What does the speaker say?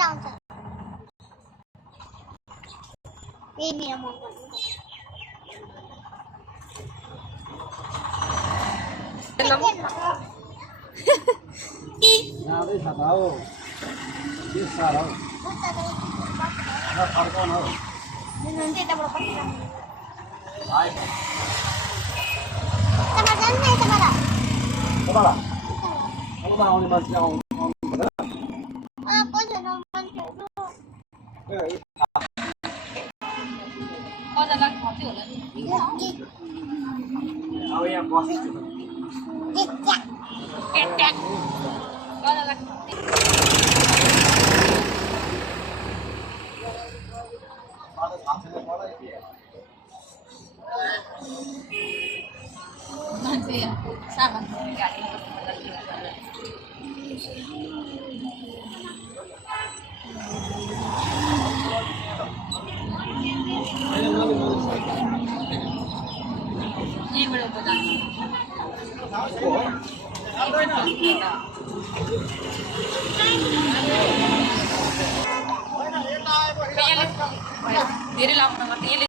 लाउँछ यही मेरो मन जाँदैछ त हौ के साह्रो फर्काउनु हौ आउने मान्छे आउनु अब यहाँ बसिस् धेरै लामो